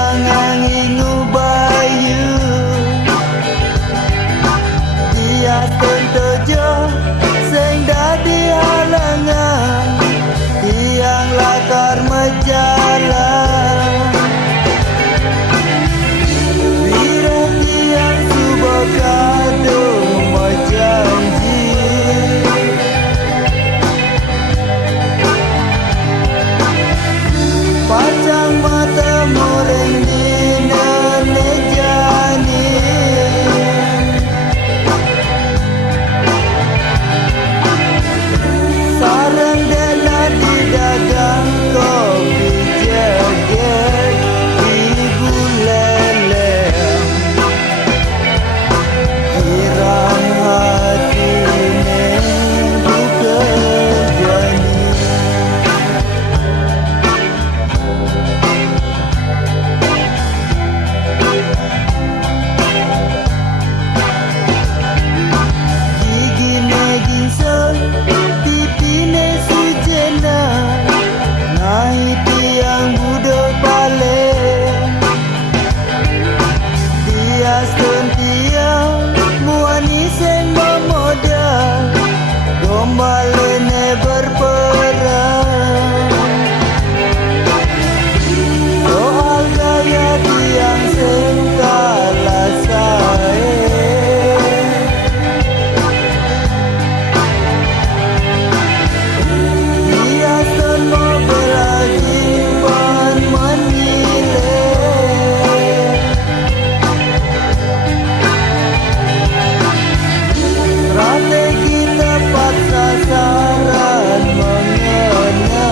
yang angin ubayu dia tentojo sing dadi halangan tiang lakar mejalan wirah tiang subuh kado mejanji pacang mata muring dina nejani sarang dela di dagang kopi jaget ibu lele kirang hati minggu kejani gigi negin sol pipine sujena nahi tiang budo pale dia sentiang muani seng memodal gombalene berperang soal gaya tiang seng kalah sae dia semua berajiban menilai strategi tepat sasaran mengena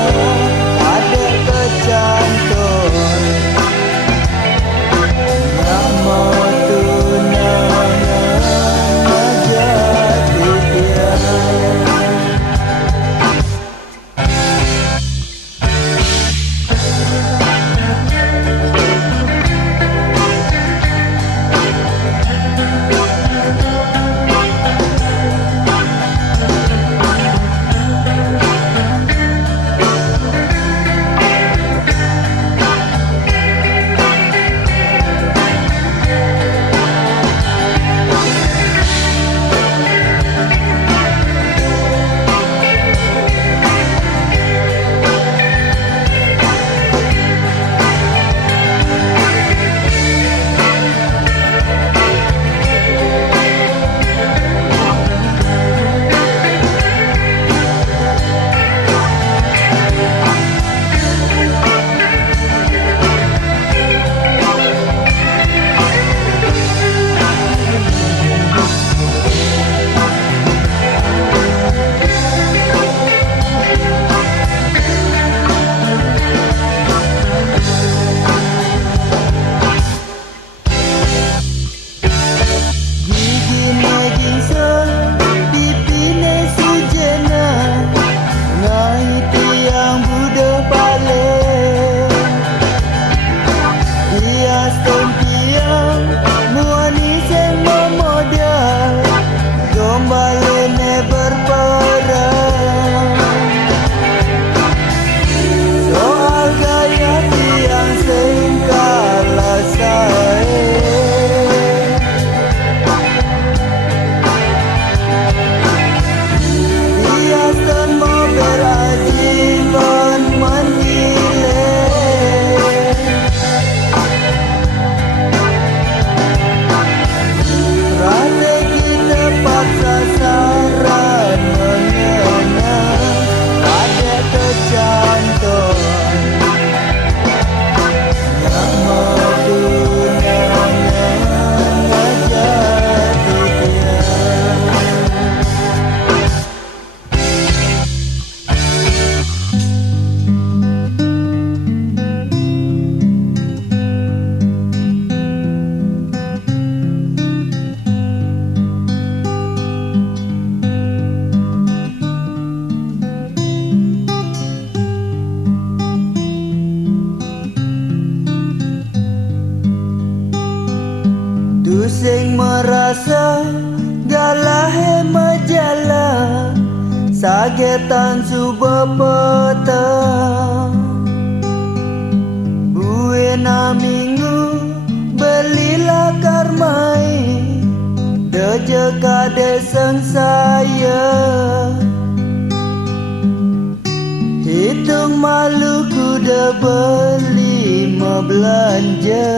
ada kecantum nama tunangan jatuh tiada. Gigi negin sol pipine sujena nahi tiang budo pale dia sentiang muani seng memodal gombalene berperang soal gaya tiang seng kalah sae dia semua berajiban menilai strategi tepat sasaran mengena ada kecantum nama tunangan jatuh tiada. Tu sing merasa galah majalah sagetan subuh petang buena minggu je kade sang saya. Hitung malu ku dah beli mau belanja.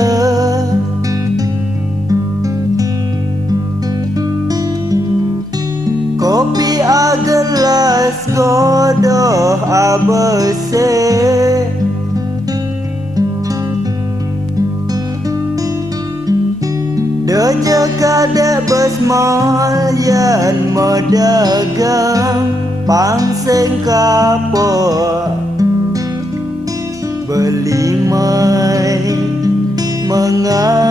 Kopi a gelas godoh a bersih. Dojo kadek besmal yan mau dagang pangseng kapok. Beli mai mengalir